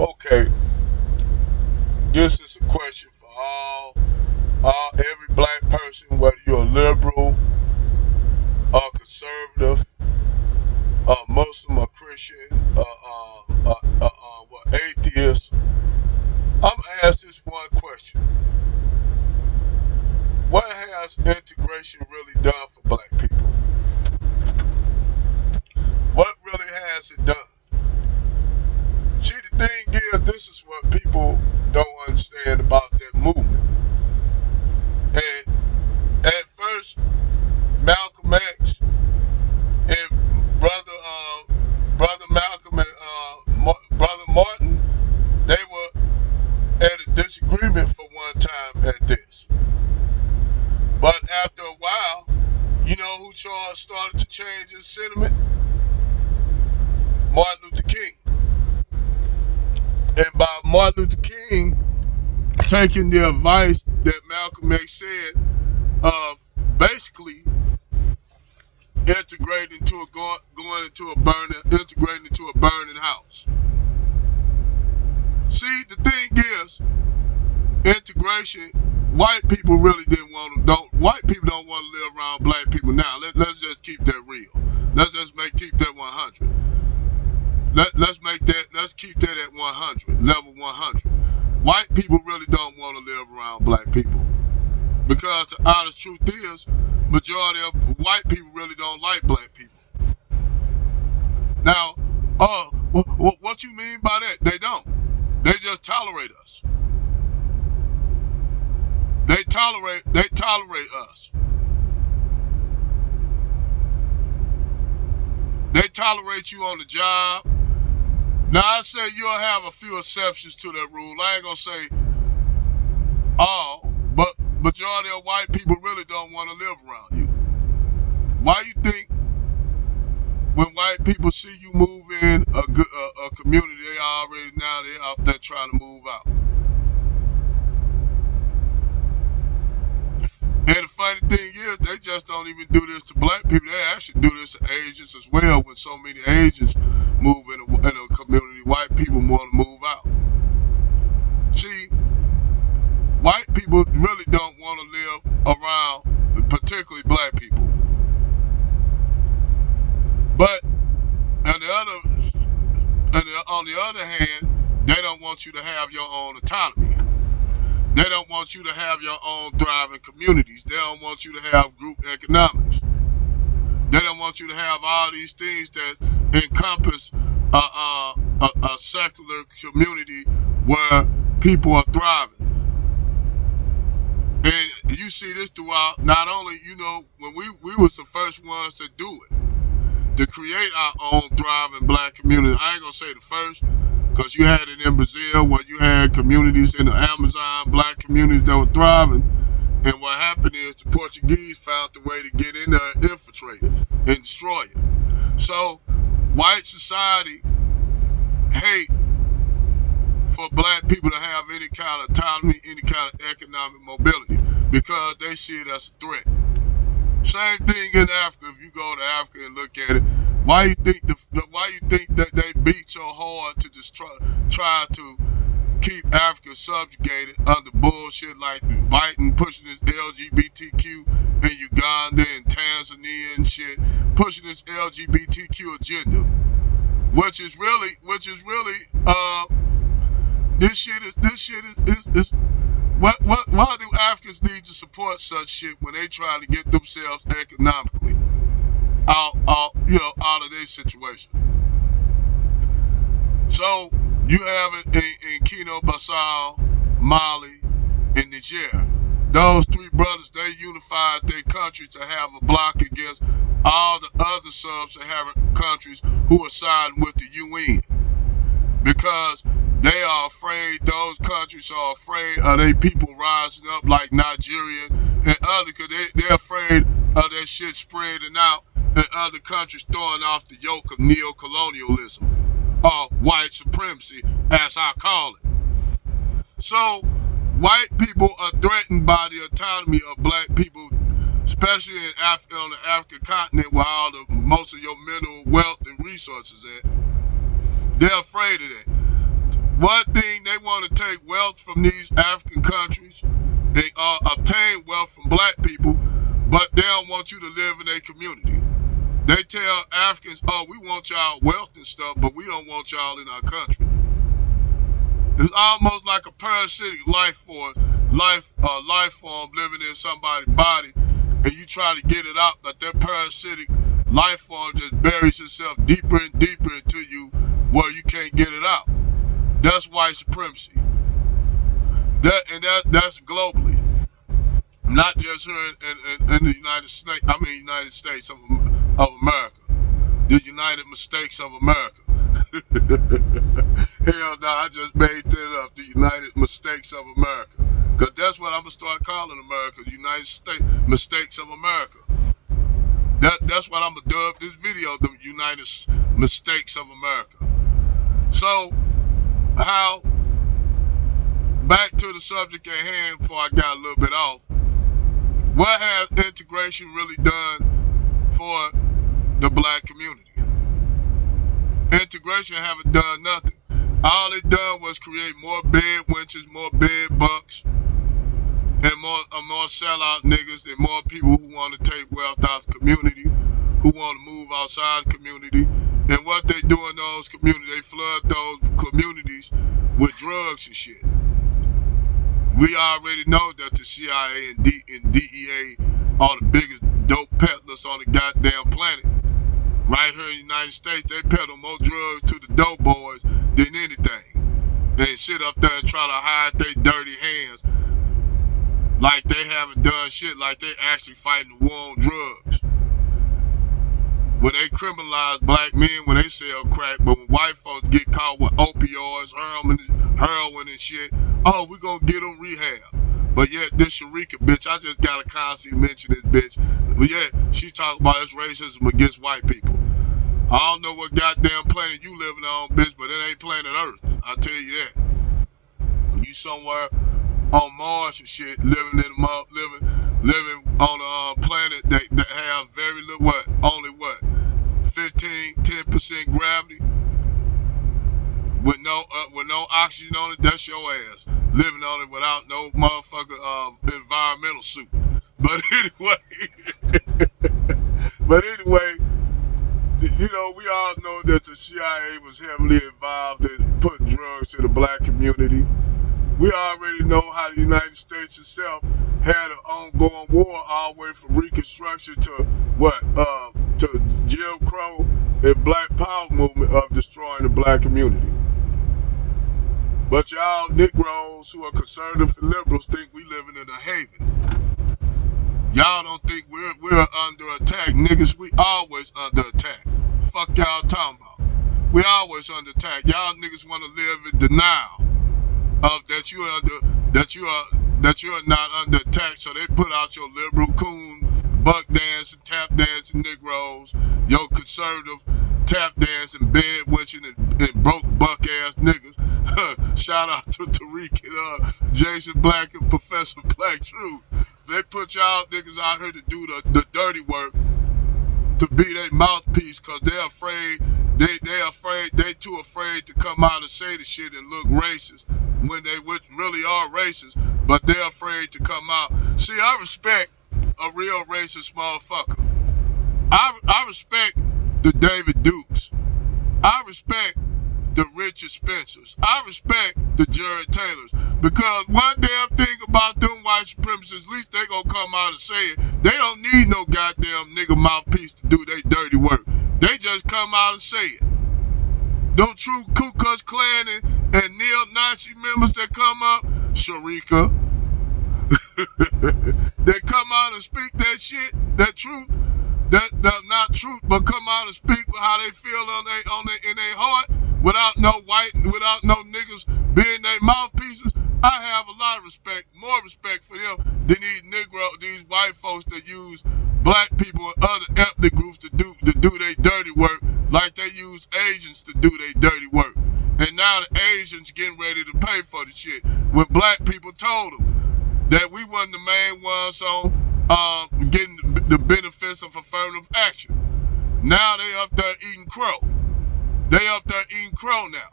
Okay, this is a question for every black person, whether you're a liberal or conservative, Muslim or Christian, atheist. I'm gonna ask this one question: what has integration really done for black people? What really has it done? See, the thing is, this is what people don't understand about that movement. And at first, Malcolm X and brother Malcolm and brother Martin, they were at a disagreement for one time at this. But after a while, you know who started to change his sentiment? Martin Luther King. And by Martin Luther King taking the advice that Malcolm X said of basically integrating into a burning house. See, the thing is, integration. White people really White people don't want to live around black people now. Let's just keep that real. Let's just keep that 100. Let's keep that at 100, level 100. White people really don't want to live around black people because the honest truth is, majority of white people really don't like black people. Now, what you mean by that? They don't. They just tolerate us. They tolerate us. They tolerate you on the job. Now, I say you'll have a few exceptions to that rule. I ain't gonna say all, but majority of white people really don't want to live around you. Why you think when white people see you move in a community, they out there trying to move out? And the funny thing is, they just don't even do this to black people. They actually do this to Asians as well. When so many Asians move in a community, white people want to move out. See, white people really don't want to live around, particularly black people. But on the other hand, they don't want you to have your own autonomy. They don't want you to have your own thriving communities. They don't want you to have group economics. They don't want you to have all these things that encompass a secular community where people are thriving. And you see this throughout, not only, when we was the first ones to do it, to create our own thriving black community. I ain't gonna say the first, because you had it in Brazil where you had communities in the Amazon, black communities that were thriving. And what happened is the Portuguese found a way to get in there and infiltrate it and destroy it. So white society hate for black people to have any kind of autonomy, any kind of economic mobility, because they see it as a threat. Same thing in Africa. If you go to Africa and look at it, why you think that they beat so hard to just try to keep Africa subjugated under bullshit like Biden pushing this LGBTQ in Uganda and Tanzania and shit, pushing this LGBTQ agenda, which is really this shit is why do Africans need to support such shit when they try to get themselves economically out of their situation? So you have it in Guinea-Bissau, Mali, and Niger. Those three brothers, they unified their country to have a block against all the other sub-Saharan countries who are siding with the UN, because they are afraid, those countries are afraid of their people rising up like Nigeria and others, because they're afraid of that shit spreading out and other countries throwing off the yoke of neo-colonialism, or white supremacy, as I call it. So, white people are threatened by the autonomy of black people, especially on the African continent where most of your mineral wealth and resources at. They're afraid of that. One thing, they want to take wealth from these African countries. They obtain wealth from black people, but they don't want you to live in their community. They tell Africans, oh, we want y'all wealth and stuff, but we don't want y'all in our country. It's almost like a parasitic life form living in somebody's body, and you try to get it out, but that parasitic life form just buries itself deeper and deeper into you where you can't get it out. That's white supremacy. That's globally, not just here in the United States. I mean, United States of America, the United Mistakes of America. Hell no, I just made that up. The United Mistakes of America, because that's what I'm gonna start calling America. The United States Mistakes of America. That's what I'm gonna dub this video. The United Mistakes of America. So, how? Back to the subject at hand before I got a little bit off. What has integration really done for the black community? Integration haven't done nothing. All it done was create more bed wenches, more bed bucks, and more sellout niggas, and more people who want to take wealth out of the community, who want to move outside the community. And what they do in those communities, they flood those communities with drugs and shit. We already know that the CIA and DEA are the biggest dope peddlers on the goddamn planet. Right here in the United States, they peddle more drugs to the dope boys than anything. They sit up there and try to hide their dirty hands like they haven't done shit, like they actually fighting the war on drugs. When they criminalize black men when they sell crack, but when white folks get caught with opioids, heroin and shit, oh, we gonna get them rehab. But yet this Sharika bitch, I just gotta constantly mention this bitch. But yet she talk about this racism against white people. I don't know what goddamn planet you living on, bitch, but it ain't planet Earth. I'll tell you that. You somewhere on Mars and shit, living on a planet that have very little, only 10% gravity, with no oxygen on it. That's your ass living on it without no motherfucker environmental suit. But anyway, you know, we all know that the CIA was heavily involved in putting drugs in the black community. We already know how the United States itself had an ongoing war all the way from Reconstruction to to Jim Crow and Black Power movement of destroying the black community. But y'all Negroes who are conservative and liberals think we living in a haven. Y'all don't think we're under attack. Niggas, we always under attack. Fuck y'all talking about. We always under attack. Y'all niggas want to live in denial of that you are not under attack. So they put out your liberal coon buck dancing, tap dancing Negroes, your conservative tap dancing, bed witching and broke buck ass niggas. Shout out to Tariq and Jason Black and Professor Black Truth. They put y'all niggas out here to do the dirty work, to be their mouthpiece, cause they're afraid. They too afraid to come out and say the shit and look racist when they really are racist, but they're afraid to come out. See, I respect a real racist motherfucker. I respect the David Dukes. I respect the Richard Spencers. I respect the Jared Taylors, because one damn thing about them white supremacists, at least they gonna come out and say it. They don't need no goddamn nigga mouthpiece to do their dirty work. They just come out and say it. Them true Ku Klux Klan and neo-Nazi members that come up, Sharika, they come out and speak that shit, that truth, that not truth, but come out and speak how they feel in their heart, without no niggas being their mouthpieces. I have a lot of respect, more respect for them than these white folks that use black people and other ethnic groups to do their dirty work, like they use Asians to do their dirty work. And now the Asians getting ready to pay for the shit, when black people told them that we wasn't the main ones on getting the benefits of affirmative action. Now they up there eating crow. They up there eating crow now.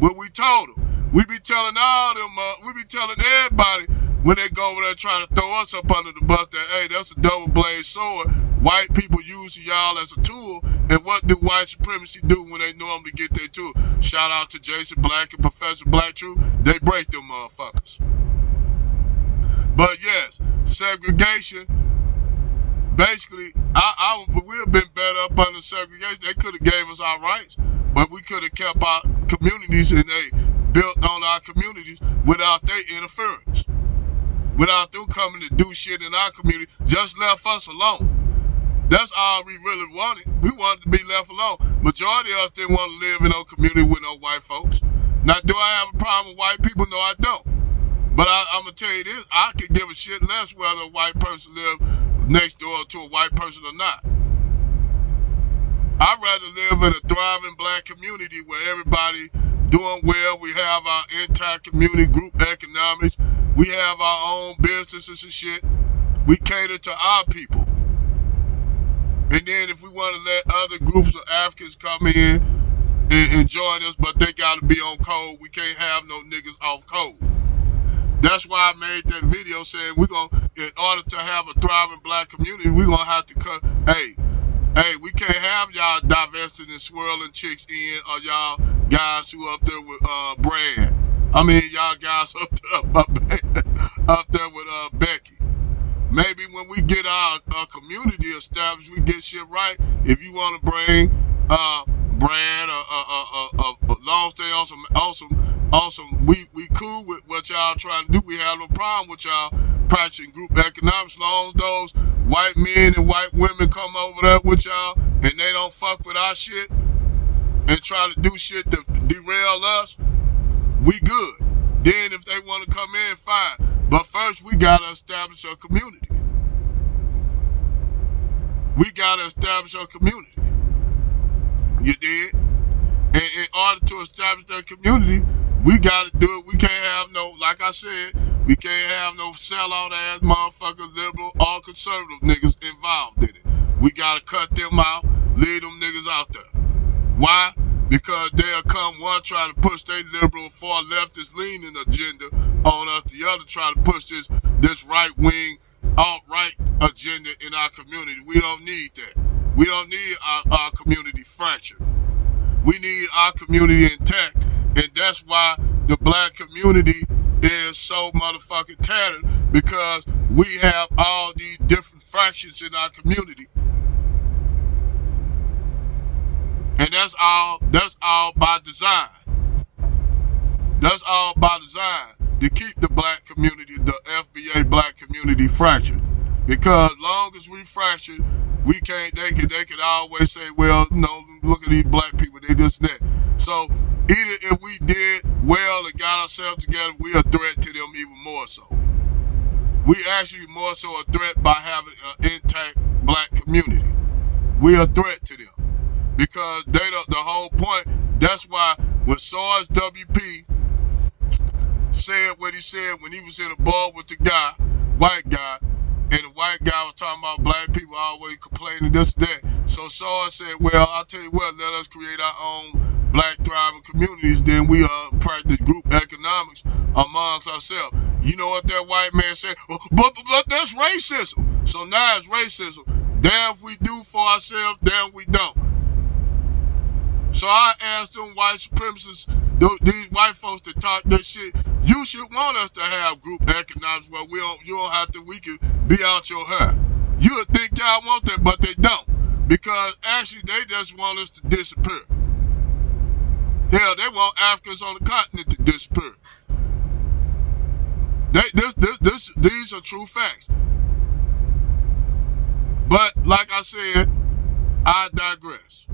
But we told them, We be telling all them, we be telling everybody when they go over there trying to throw us up under the bus that, hey, that's a double-bladed sword. White people use y'all as a tool, and what do white supremacy do when they normally get their tool? Shout out to Jason Black and Professor Black Truth. They break them motherfuckers. But yes, segregation, basically, we would have been better up under segregation. They could have gave us our rights, but we could have kept our communities, and they built on our communities without their interference. Without them coming to do shit in our community, just left us alone. That's all we really wanted. We wanted to be left alone. Majority of us didn't want to live in no community with no white folks. Now, do I have a problem with white people? No, I don't. But I'm going to tell you this, I could give a shit less whether a white person live next door to a white person or not. I'd rather live in a thriving black community where everybody doing well. We have our entire community group economics. We have our own businesses and shit. We cater to our people. And then if we want to let other groups of Africans come in and join us, but they got to be on code, we can't have no niggas off code. That's why I made that video saying in order to have a thriving black community, we're going to have to cut, hey, we can't have y'all divesting and swirling chicks in, or y'all guys who up there with Brad. I mean, y'all guys up there with Becky. Maybe when we get our community established, we get shit right. If you want to bring Brad or Longstay on some, we cool with what y'all trying to do. We have no problem with y'all practicing group economics. As long as those white men and white women come over there with y'all and they don't fuck with our shit and try to do shit to derail us, we good. Then if they want to come in, fine. But first, we got to establish a community. We got to establish a community. You did? And in order to establish that community, we got to do it. We can't have no, like I said, we can't have no sellout ass motherfuckers, liberal or conservative niggas involved in it. We got to cut them out, leave them niggas out there. Why? Because they'll come one trying to push their liberal far leftist leaning agenda on us, the other trying to push this right-wing, alt-right agenda in our community. We don't need that. We don't need our community fractured. We need our community intact, and that's why the black community is so motherfucking tattered, because we have all these different fractions in our community. And that's all by design. That's all by design, to keep the black community, the FBA black community fractured. Because long as we fractured, they could always say, well, no, look at these black people, they this and that. So either if we did well and got ourselves together, we a threat to them even more so. We actually more so a threat by having an intact black community. We a threat to them. Because the whole point, that's why when SARS WP said what he said when he was in a bar with the guy, white guy, and the white guy was talking about black people always complaining this and that. So SARS said, well, I'll tell you what, let us create our own black thriving communities, then we practice group economics amongst ourselves. You know what that white man said? But that's racism. So now it's racism. Damn if we do for ourselves, damn if we don't. So I asked them white supremacists, these white folks that talk this shit, you should want us to have group economics where we can be out your hair. You would think y'all want that, but they don't. Because actually they just want us to disappear. Hell, they want Africans on the continent to disappear. These are true facts. But like I said, I digress.